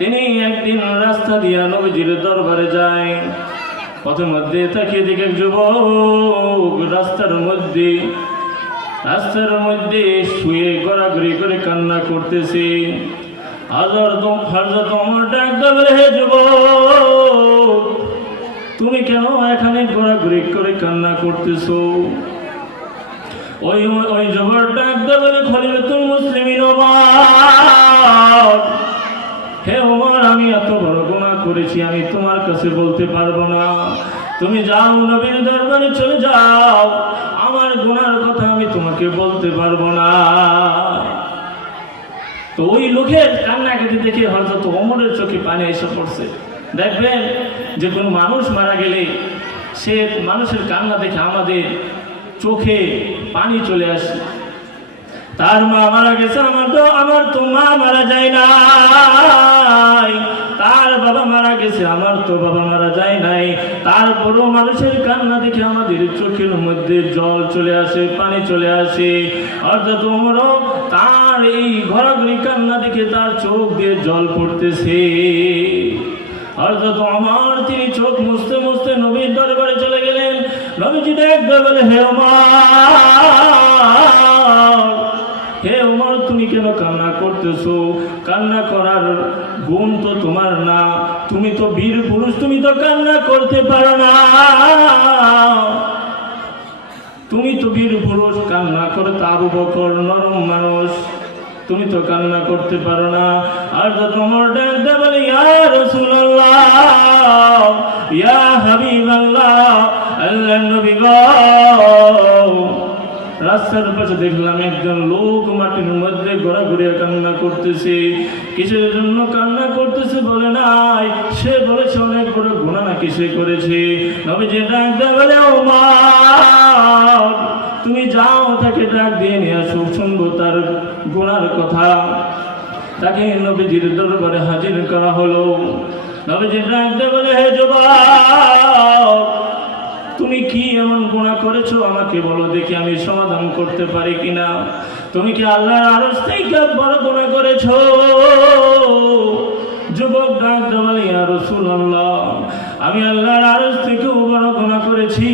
তিনি একদিন রাস্তা দিয়া নবীজির দরবারে যায়। পথের মধ্যে তাকিয়ে দেখে এক যুবক রাস্তার মধ্যে শুয়ে গড়াগড়ি করে কান্না করতেছে। হযরত ওমর ডাক দেয়, হে যুবক, তুমি কেন এখানে ঘোরাঘুরি করে কান্না করতেছো? ওই যুবক ডাক দেয়, খলিফাতুল মুসলিমিন ওমর, হে ওমর, আমি এত বড় গুনাহ করেছি, আমি তোমার কাছে বলতে পারবো না। তুমি যাও, নবীর দরবারে চলে যাও, আমার গুনার কথা আমি তোমাকে বলতে পারবো না। তো ওই লোকের কান্নাকাটি দেখে হযরত ওমরের চোখে পানি এসে পড়ছে। দেখবেন যে কোনো মানুষ মারা গেলে সে মানুষের কান্না দেখে আমাদের চোখে পানি চলে আসে। তার মা মারা গেছে, আমার তো মা মারা যায় নাই। তার বাবা মারা গেছে, আমার তো বাবা মারা যায় নাই। তারপরও মানুষের কান্না দেখে আমাদের চোখের মধ্যে জল চলে আসে, পানি চলে আসে। অর্থাৎ ওমরও তার এই ঘোরাঘুরি কান্না দেখে তার চোখ দিয়ে জল পড়তেছে। হযরত ওমর তিনি চোখ মুছতে মুছতে নবীর দরবারে চলে গেলেন। নবীজি দেখবে বলে, হে ওমর, তুমি কেন কান্না করতেছো? কান্না করার গুণ তো তোমার না, তুমি তো বীর পুরুষ, তুমি তো কান্না করতে পারো না। তুমি তো বীর পুরুষ, কান্না করে তো আবু বকর নরম মানুষ, তুমি তো কান্না করতে পারো না। আর তো তোমার ডাক দেয় বলে, ইয়া রাসূলুল্লাহ, ইয়া হাবিবাল্লাহ, আল্লাহর নবী গো, রাস্তার পাশে দেখলাম একজন লোক মাটির মধ্যে ঘোরাঘুরি কান্না করতেছে। কিসের জন্য কান্না করতেছে বলে নাই, সে বলেছে অনেক বড় গুনাহ নাকি সে করেছে। নবীজি ডাক দেয় বলে, ওমর, তুমি যাও, তাকে ডাক দিয়ে নিয়ে আসো, শুনবো তার গুনার কথা। তাকে নবীজির দরবারে হাজির করা হলো। নবীজি ডাক দেয় বলে, হে যুবক, তুমি কি এমন গুনাহ করেছো আমাকে বলো দেখি, আমি সমাধান করতে পারি কিনা। তুমি কি আল্লাহর আরশ থেকে বড় গুনাহ করেছো? যুবক ডাক দেয় বলে, ইয়া রাসূলুল্লাহ, আমি আল্লাহর আরশ থেকেও বড় গুনাহ করেছি।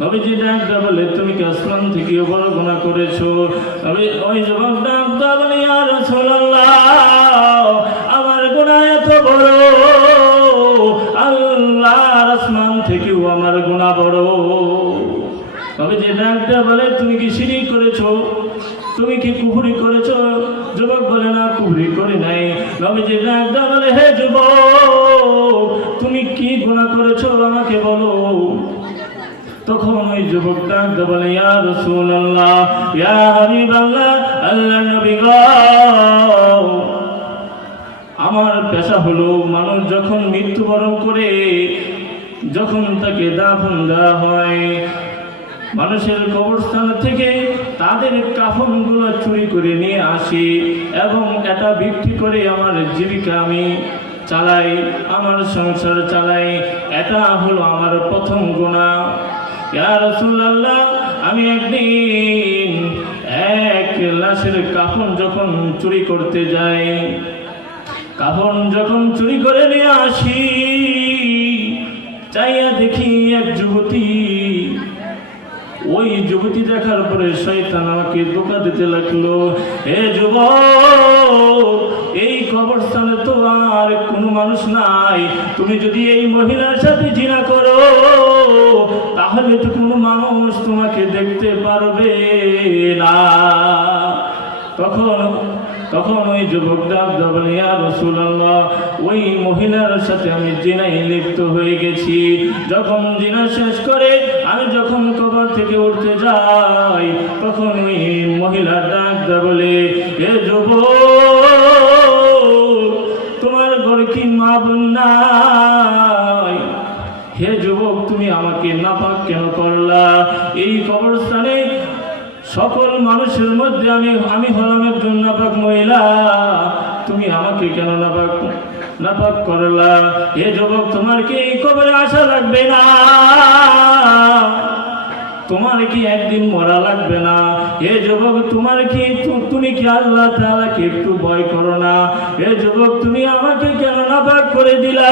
নবীজি ডাক দেয় বলে, তুমি কি আসমান থেকেও বড় গুনাহ করেছো? ওই যুবক ডাক দেয় বলে, ইয়া রাসূলুল্লাহ, আমার গুনাহ এত বড়, আল্লাহর আসমান থেকেও আমার গুনাহ বড়। নবীজি ডাক দেয় বলে, তুমি কি শিরক করেছো? তুমি কি কুফরি করেছো? যুবক বলে, না, কুফরি করি নাই। নবীজি ডাক দেয় বলে, হে যুবক, তুমি কি গুনাহ করেছো আমাকে বলো। তখন ওই যুবক ডাক দেয় বলে, ইয়া রাসূলুল্লাহ, ইয়া হাবিবাল্লাহ, আল্লাহর নবী গো, আমার পেশা হলো মানুষ যখন মৃত্যুবরণ করে, যখন তাকে দাফন দেওয়া হয়, মানুষের কবরস্থান থেকে তাদের কাফনগুলো চুরি করে নিয়ে আসি এবং এটা বিক্রি করে আমার জীবিকা আমি চালাই, আমার সংসার চালাই। এটা হলো আমার প্রথম গুনাহ। ইয়া রাসূলুল্লাহ, আমি একদিন এক লাশের কাফন যখন চুরি করতে যাই, কাফন যখন চুরি করে নিয়ে আসি, চাইয়া দেখি এক যুবতী। ওই যুবতী দেখার পরে শয়তান আমাকে ধোঁকা দিতে লাগলো, হে যুবক, এই কবরস্থানে তো আর কোনো মানুষ নাই, তুমি যদি এই মহিলার সাথে জিনা করো তাহলে তো কোনো মানুষ তোমাকে দেখতে পারবে না। তখন ওই যুবক ডাক দেয় বলে, ইয়া রাসূলুল্লাহ, ওই মহিলার সাথে আমি জিনায় লিপ্ত হয়ে গেছি। যখন জিনা শেষ করে আমি যখন কবর থেকে উঠতে যাই, তখন ওই মহিলা ডাক দেয় বলে, হে যুবক, তোমার ঘরে কি মা বোন নাই? হে যুবক, তুমি আমাকে নাপাক কেন করলা? এই কবরস্থানে সকল মানুষের মধ্যে আমি হলাম একজন নাপাক মহিলা, তুমি আমাকে কেন নাপাক করলা? হে যুবক, তোমার কি এই কবরে আসা লাগবে না? তোমার কি একদিন মরা লাগবে না? হে যুবক, তুমি কি আল্লাহ তাআলাকে একটু ভয় করো না? হে যুবক, তুমি আমাকে কেন নাপাক করে দিলা?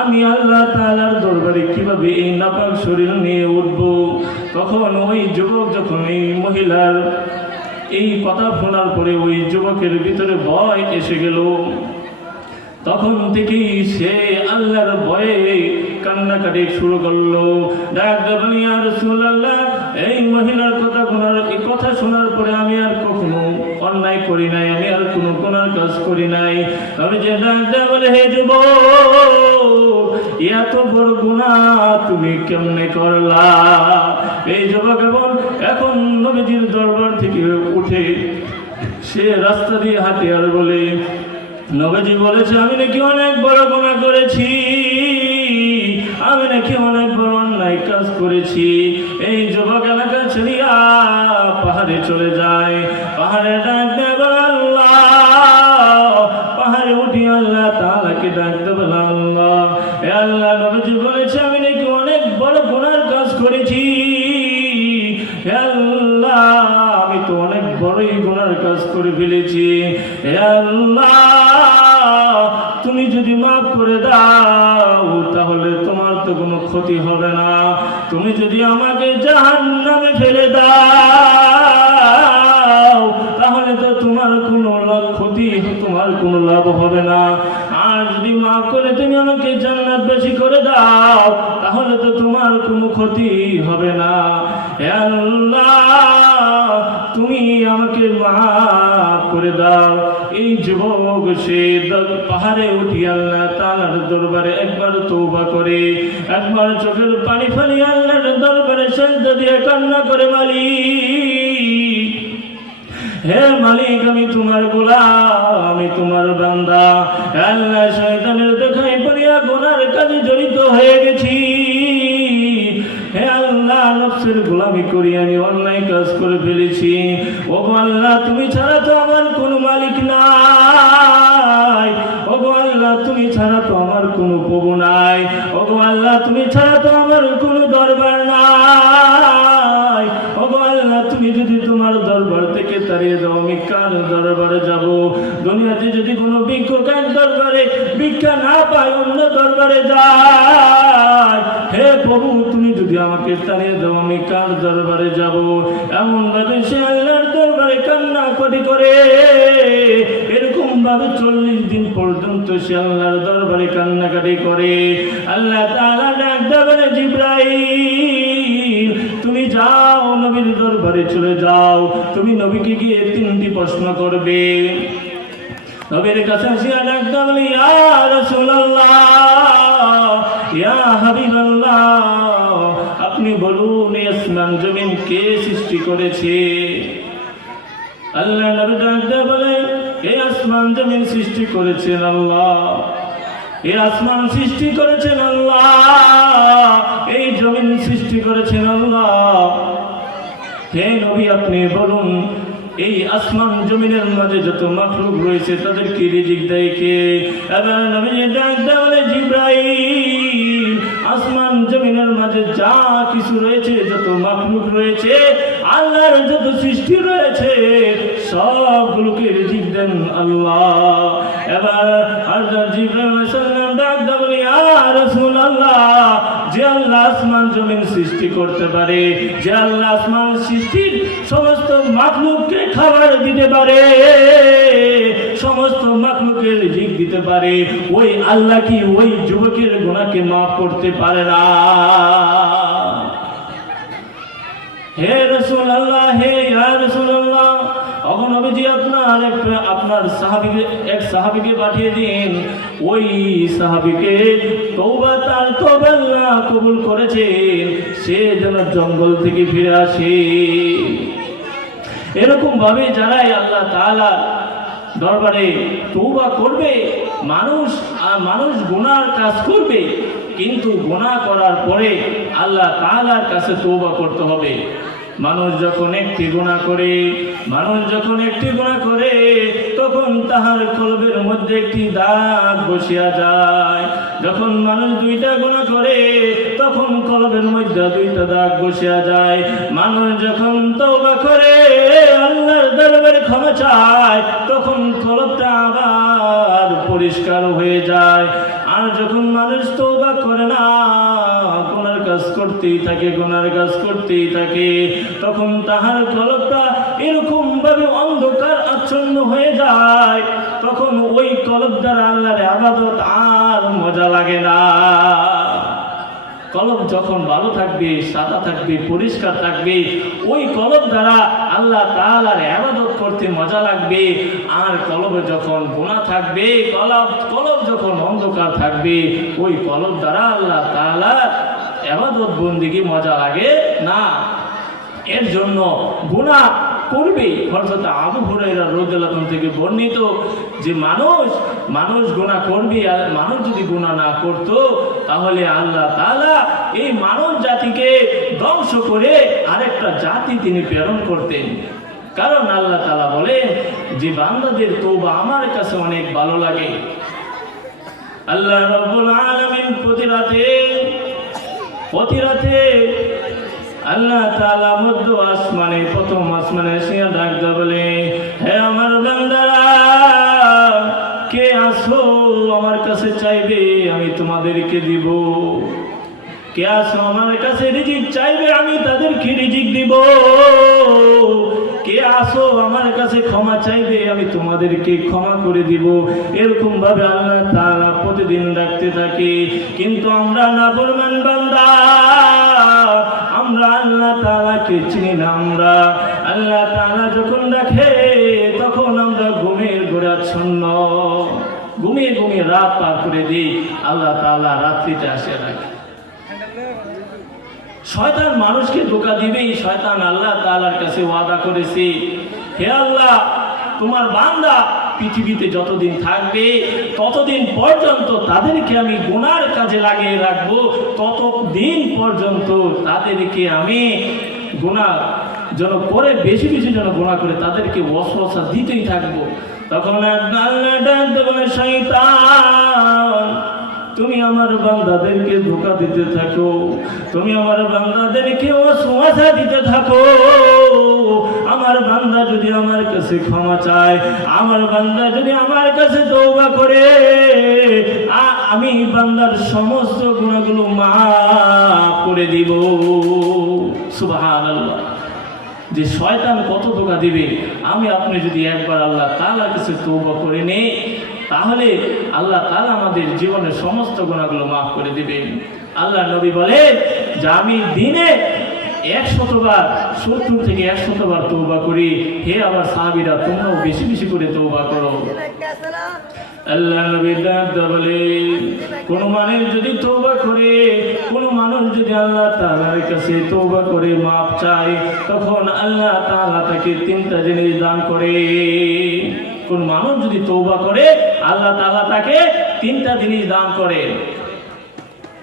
আমি আল্লাহ তাআলার দরবারে কিভাবে এই নাপাক শরীর নিয়ে উঠব? তখন ওই যুবক, যখন এই মহিলার এই কথা শোনার পরে ওই যুবকের ভিতরে ভয় এসে গেল। তখন থেকেই সে আল্লাহর ভয়ে কান্নাকাটি শুরু করলো। ইয়া রাসূলুল্লাহ, এই মহিলার কথা শোনার পরে আমি আর কখনো অন্যায় করি নাই, আমি আর কোনো গুনার কাজ করি নাই। আমি যে বলে, হে যুবক, এত বড় গুনাহ তুমি কেমনে করলা? এই যুবক এখন নবীজির দরবার থেকে উঠে সে রাস্তা দিয়ে হাঁটে আর বলে, নবীজি বলেছে আমি নাকি অনেক বড় গুনাহ করেছি, আমি নাকি অনেক বড় অন্যায় কাজ করেছি। এই যুবক এলাকা ছেড়িয়া পাহাড়ে চলে যায়। পাহাড়ে ডাক দেয় আল্লাহ, পাহাড়ে উঠি আল্লাহ তাআলাকে ডাক দেব আল্লাহ, হে আল্লাহ, নবীজি বলেছে আমি নাকি অনেক বড় গুনার কাজ করেছি। হে আল্লাহ, আমি তো অনেক বড়ই গুনার কাজ করে ফেলেছি। হে আল্লাহ, তুমি যদি মাফ করে দাও তাহলে তোমার তো কোনো ক্ষতি হবে না, তুমি যদি আমাকে জাহান্নামে ফেলে দাও তাহলে তো তোমার কোনো ক্ষতি, তোমার কোনো লাভ হবে না। আর যদি মাফ করে তুমি আমাকে জান্নাতবাসী করে দাও তাহলে তো তোমার কোনো ক্ষতি হবে না। হে আল্লাহ, তুমি আমাকে মাফ করে দাও। এই যুবক সে পাহাড়ে উঠি আল্লাহ তাআলার দরবারে একবার তওবা করে, একবার চোখের পানি ফেলে আল্লাহর দরবারে সিজদা দিয়ে কান্না করে, মালিক, হে মালিক, আমি তোমার গোলাম, আমি তোমার বান্দা। আল্লাহ, শয়তানের দেখাই পড়িয়া গুনার কাজে জড়িত হয়ে গেছি। হে আল্লাহ, নফসের গোলামি করি আমি অন্যায় কাজ করে ফেলেছি। ও আল্লাহ, তুমি ছাড়া তো আমার কোনো মালিক নাই। ও আল্লাহ, তুমি ছাড়া তো আমার কোনো প্রভু নাই। ও আল্লাহ, তুমি ছাড়া তো আমার কোনো দরবার নাই। ও আল্লাহ, তুমি যদি তোমার দরবার থেকে তাড়িয়ে দাও আমি কার দরবারে যাব? দুনিয়াতে যদি কোনো ভিক্ষুকের দরবারে ভিক্ষা না পাই অন্য দরবারে যাই। হে প্রভু, তুমি যদি আমাকে তাড়িয়ে দাও আমি কার দরবারে যাব? এমন ভাবে সে আল্লাহর দরবারে কান্নাকাটি করে। এরকম ভাবে 40 দিন পর্যন্ত সে আল্লাহর দরবারে কান্নাকাটি করে। আল্লাহ তাআলা ডাক দেবেন, জিবরাইল, তুমি যাও নবীর দরবারে চলে যাও, তুমি নবীকে গিয়ে 3টি প্রশ্ন করবে। নবীর কাছে আসিয়া ডাক দেবেন, ইয়া রাসূলুল্লাহ, ইয়া হাবিবাল্লাহ, আপনি বলুন এই আসমান জমিন কে সৃষ্টি করেছে? আল্লাহ নবী ডাক দিয়ে বলে, এই আসমান জমিন সৃষ্টি করেছেন আল্লাহ, এই আসমান সৃষ্টি করেছেন আল্লাহ, এই জমিন সৃষ্টি করেছেন আল্লাহ। হে নবী, আপনি বলুন এই আসমান জমিনের মাঝে যত মাখলুক রয়েছে তাদেরকে রিজিক দেয় কে? এবার নবী ডাক দেয় বলে, জিবরাইল, আসমান জমিনের মাঝে যা কিছু রয়েছে, যত মাখলুক রয়েছে, আল্লাহর যত সৃষ্টি রয়েছে সবগুলোকে রিজিক দেন আল্লাহ। এবার হযরত জিবরাইল আলাইহিস সালাম ডাক দেয় বলে, ইয়া রাসূলুল্লাহ, যে আল্লাহ আসমান জমিন সৃষ্টি করতে পারে, যে আল্লাহ আসমান সৃষ্টির সমস্ত মাখলুককে খাবার দিতে পারে, সমস্ত মাখলুকের রিজিক দিতে পারে, ওই আল্লাহ কি ওই যুবকের গুনাহকে মাফ করতে পারে না? হে রাসূলুল্লাহ, হে ইয়া রাসূলুল্লাহ, এখন নবীজি আপনার এক সাহাবীকে পাঠিয়ে দিন। ওই সাহাবীকে তার তওবা আল্লাহ কবুল করেছেন, সে যেন জঙ্গল থেকে ফিরে আসে। এরকম ভাবে যারাই আল্লাহ তাআলা দরবারে তওবা করবে, মানুষ গুনার কাজ করবে, কিন্তু গুনাহ করার পরে আল্লাহ তাআলার কাছে তওবা করতে হবে। মানুষ যখন একটি গুনাহ করে তখন তাহার কলবের মধ্যে একটি দাগ বসিয়া যায়। যখন মানুষ দুইটা গুনাহ করে তখন কলবের মধ্যে দুইটা দাগ বসিয়া যায়। মানুষ যখন তওবা করে আল্লাহর দরবারে ক্ষমা চায় তখন কলবটা আবার পরিষ্কার হয়ে যায়। আর যখন মানুষ তওবা করে না, গুনার কাজ করতেই থাকে তখন তাহার কলবটা এরকম ভাবে অন্ধকার আচ্ছন্ন হয়ে যায়। তখন ওই কলব দ্বারা আল্লাহর ইবাদত আর মজা লাগে না। কলব যখন ভালো থাকবে, সাদা থাকবে, পরিষ্কার থাকবে, ওই কলব দ্বারা আল্লাহ তাআলার ইবাদত করতে মজা লাগবে। আর কলবে যখন গুনাহ থাকবে, কলব যখন অন্ধকার থাকবে, ওই কলব দ্বারা আল্লাহ তাআলার ইবাদত বন্দেগী মজা লাগে না। এর জন্য গুনাহ করবে। হযরত আবু হুরায়রা রাদিয়াল্লাহু আনহু থেকে বর্ণিত যে মানুষ গুনাহ করবে, আর মানুষ যদি গুনাহ না করত তাহলে আল্লাহ তাআলা এই মানব জাতিকে ধ্বংস করে আরেকটা জাতি তিনি প্রেরণ করতেন। কারণ আল্লাহ তাআলা বলেন যে বান্দাদের তওবা আমার কাছে অনেক ভালো লাগে। আল্লাহ রাব্বুল আলামিন প্রতি রাতে আল্লাহ তাআলা মধ্য আসমানে, প্রথম আসমানে এসে ডাকতে বলে, হে আমার বান্দারা, কে আসো আমার কাছে চাইবে আমি তোমাদেরকে দিব। কে আসো আমার কাছে রিজিক চাইবে আমি তাদেরকে রিজিক দিব। কে আসো আমার কাছে ক্ষমা চাইবে আমি তোমাদেরকে ক্ষমা করে দিব। এরকম ভাবে আল্লাহ তাআলা প্রতিদিন ডাকতে থাকে। কিন্তু আমরা নাফরমান বান্দা, আমরা আল্লাহ তাআলাকে চিনি না। আমরা আল্লাহ তাআলা যখন ডাকে তখন আমরা ঘুমের ঘোরে আচ্ছন্ন, ঘুমিয়ে রাত পার করে দিই। আল্লাহ তাআলা রাত্রিতে আসে ডাকে। শয়তান মানুষকে ধোঁকা দিবেই। শয়তান আল্লাহ তাআলার কাছে ওয়াদা করেছে, হে আল্লাহ, তোমার বান্দা পৃথিবীতে যতদিন থাকবে ততদিন পর্যন্ত তাদেরকে আমি গুনার কাজে লাগিয়ে রাখবো, ততদিন পর্যন্ত তাদেরকে আমি গুনাহ যেন করে বেশি যেন গুনাহ করে তাদেরকে ওয়াসওয়াসা দিতেই থাকবো। তখন আল্লাহ ডাকতে বলে, শয়তান, তুমি আমার বান্দাদেরকে ধোঁকা দিতে থাকো, তুমি আমার বান্দাদেরকে ওয়াসওয়াসা দিতে থাকো। আমার বান্দা যদি আমার কাছে ক্ষমা চায়, আমার বান্দা যদি আমার কাছে তওবা করে, আমি বান্দার সমস্ত গুনাহগুলো মাফ করে দিব। সুবহানাল্লাহ। যে শয়তান কত ধোঁকা দিবে। আমি আপনি যদি একবার আল্লাহ তাআলার কাছে তওবা করে নেই তাহলে আল্লাহ তাআলা আমাদের জীবনের সমস্ত গুনাহগুলো মাফ করে দিবেন। আল্লাহ নবী বলেন যে আমি দিনে 100 বার, 70 থেকে 100 বার তওবা করি। হে আমার সাহাবীরা, তোমরাও বেশি করে তওবা করো। আল্লাহ নবী বলে, কোন মানুষ যদি তওবা করে, কোন মানুষ যদি আল্লাহ তাআলার কাছে তওবা করে মাফ চায়, তখন আল্লাহ তাআলা তাকে 3টা জিনিস দান করে। কোন মানুষ যদি তওবা করে আল্লাহ তাআলা তাকে 3টা জিনিস দান করে।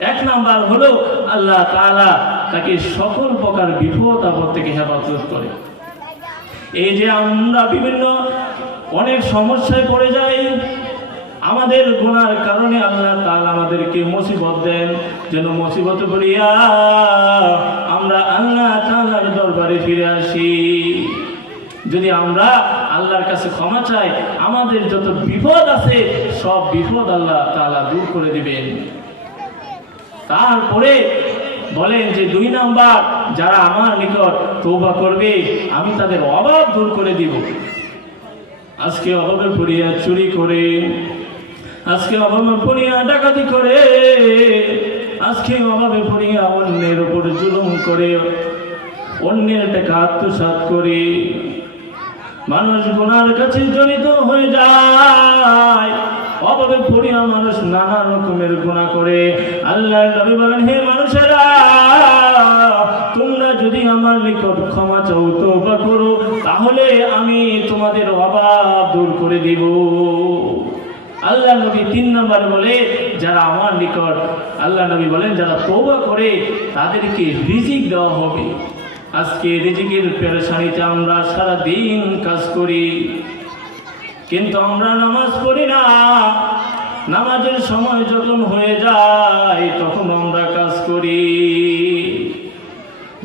1 নাম্বার হলো আল্লাহ তাআলা তাকে সকল প্রকার বিপদ আপদ থেকে হেফাজত করে। এই যে আমরা বিভিন্ন অনেক সমস্যায় পড়ে যাই, আমাদের গুনার কারণে আল্লাহ তাআলা আমাদেরকে মুসিবত দেন, যেন মুসিবত বলিয়া আমরা আল্লাহ তাআলার দরবারে ফিরে আসি। যদি আমরা আল্লাহর কাছে ক্ষমা চাই, আমাদের যত বিপদ আছে সব বিপদ আল্লাহ তাআলা দূর করে দিবেন। তারপরে বলেন যে 2 নাম্বার, যারা আমার নিকট তওবা করবে আমি তাদের অভাব দূর করে দিব। আজকে অভাবে পড়িয়া চুরি করে, আজকে অভাবে পড়িয়া ডাকাতি করে, আজকে অভাবে পড়িয়া অন্যের উপর জুলুম করে, অন্যের টাকা আত্মসাৎ করে মানুষ গুনার কাছে জড়িত হয়ে যায়। অভাবে পড়িয়া মানুষ নানা রকমের গুনাহ করে। আল্লাহর নবী বলেন, হে মানুষেরা, তোমরা যদি আমার নিকট ক্ষমা চাও, তওবা করো, তাহলে আমি তোমাদের অভাব দূর করে দিব। আল্লাহ নবী 3 নাম্বার বলে, যারা আমার নিকট, আল্লাহ নবী বলেন যারা তওবা করে তাদেরকে রিজিক দেওয়া হবে। আজকে রিজিকের পেরেশানিতে আমরা সারা দিন কাজ করি, কিন্তু আমরা নামাজ পড়ি না। নামাজের সময় যখন হয়ে যায় তখন আমরা কাজ করি,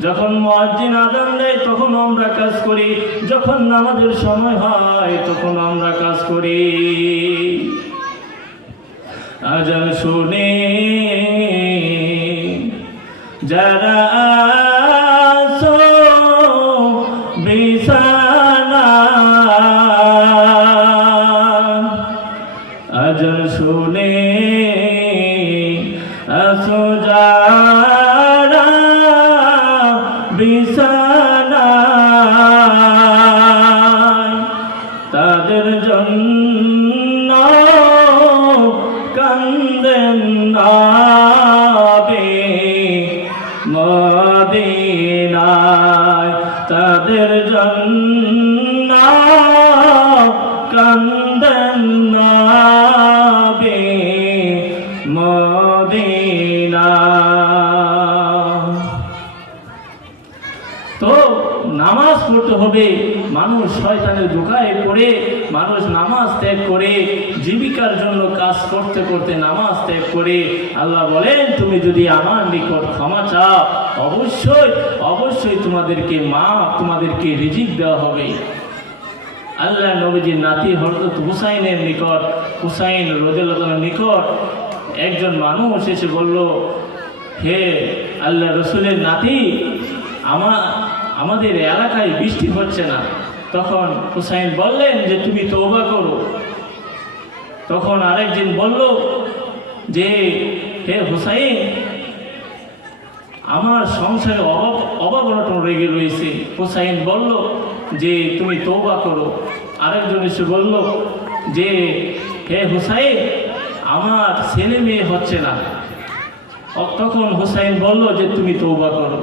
যখন মুয়াজ্জিন আযান দেয় তখন আমরা কাজ করি, যখন নামাজের সময় হয় তখন আমরা কাজ করি। আযান শুনে যারা আছো বিছানা, আযান শুনে আছো যারা বিছানা, তাদের জন্য কান্দেন নবী মদিনায়, তাদের জন্য কান্দেন নবী মদিনায়। তো নামাজ পড়তে হবে। মানুষ শয়তানের ধোঁকায় পড়ে মানুষ নামাজ ত্যাগ করে, জীবিকার জন্য কাজ করতে করতে নামাজ ত্যাগ করে। আল্লাহ বলেন, তুমি যদি আমার নিকট ক্ষমা চাও অবশ্যই অবশ্যই তোমাদেরকে রিজিক দেওয়া হবে। আল্লাহ নবীজির নাতি হযরত হুসাইনের নিকট, হুসাইন রাদিয়াল্লাহু তাআলার নিকট একজন মানুষ এসে বলল, হে আল্লাহ রসুলের নাতি, আমাদের এলাকায় বৃষ্টি হচ্ছে না। তখন হুসাইন বললেন যে তুমি তওবা করো। তখন আরেকজন বলল যে হে হুসাইন, আমার সংসারে অভাব অনটন রেগে রয়েছে। হুসাইন বলল যে তুমি তওবা করো। আরেকজন এসে বলল যে হে হুসাইন, আমার ছেলে মেয়ে হচ্ছে না। তখন হুসাইন বলল যে তুমি তওবা করো।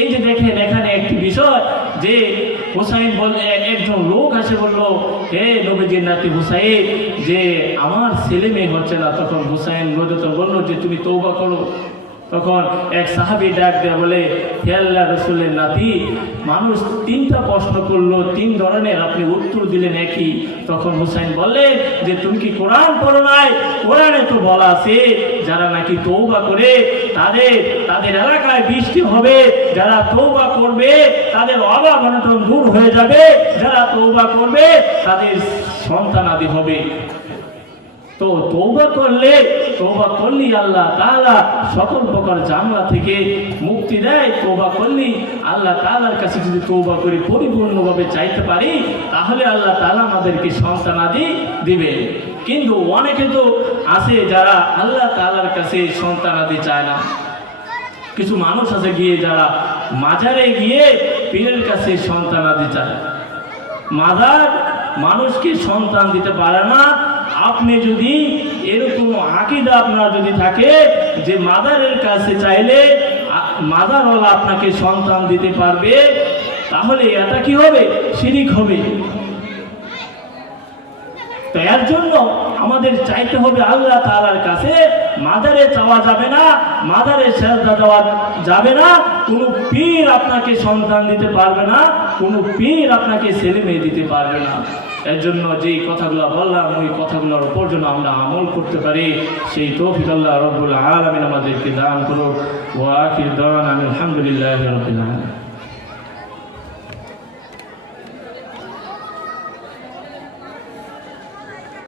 এই যে দেখেন এখানে একটি বিষয় যে হুসাইন বললে, একজন লোক এসে বলল, হে নবীজির নাতি হুসাইন, যে আমার ছেলে মেয়ে হচ্ছে না। তখন হুসাইন রাদিয়াল্লাহু বলল যে তুমি তওবা করো। তখন এক সাহাবী ডাক দেয়া বলে, হে আল্লাহ রসুলের নাতি, মানুষ তিনটা প্রশ্ন করলো, তিন ধরনের আপনি উত্তর দিলেন একই। তখন হুসাইন বললেন যে তুমি কি কোরআন পড়ো নাই? কোরআনে তো বলা আছে যারা নাকি তওবা করে তাদের এলাকায় বৃষ্টি হবে, যারা তওবা করবে তাদের অভাব অনটন দূর হয়ে যাবে, যারা তওবা করবে তাদের সন্তানাদি হবে। তো তওবা করলেই আল্লাহ তাআলা সকল প্রকার ঝামেলা থেকে মুক্তি দেয়। তওবা করলেই আল্লাহ তাআলার কাছে যদি তওবা করে পরিপূর্ণভাবে চাইতে পারি, তাহলে আল্লাহ তাআলা আমাদেরকে সন্তানাদি দিবে। কিন্তু অনেকে তো আছে যারা আল্লাহ তাআলার কাছে সন্তানাদি চায় না। কিছু মানুষ আছে যারা মাজারে গিয়ে পীরের কাছে সন্তানাদি চায়। মাজার মানুষকে সন্তান দিতে পারে না। আপনি যদি এরকম আকীদা আপনার যদি থাকে যে মাজারের কাছে চাইলে মাজারওয়ালা আপনাকে সন্তান দিতে পারবে, তাহলে এটা কি হবে? শিরিক হবে। তো এর জন্য আমাদের চাইতে হবে আল্লাহ তাআলার কাছে। মাজারে চাওয়া যাবে না, মাজারে সেজদা দেওয়া যাবে না। কোনো পীর আপনাকে সন্তান দিতে পারবে না, কোনো পীর আপনাকে ছেলে মেয়ে দিতে পারবে না। এর জন্য যেই কথাগুলো বললাম ওই কথাগুলোর উপর যেন আমরা আমল করতে পারি, সেই তৌফিক আল্লাহ রাব্বুল আলামিন আমাদেরকে দান করুক। ওয়া আখির দাওয়ানা আলহামদুলিল্লাহি রাব্বিল আলামিন।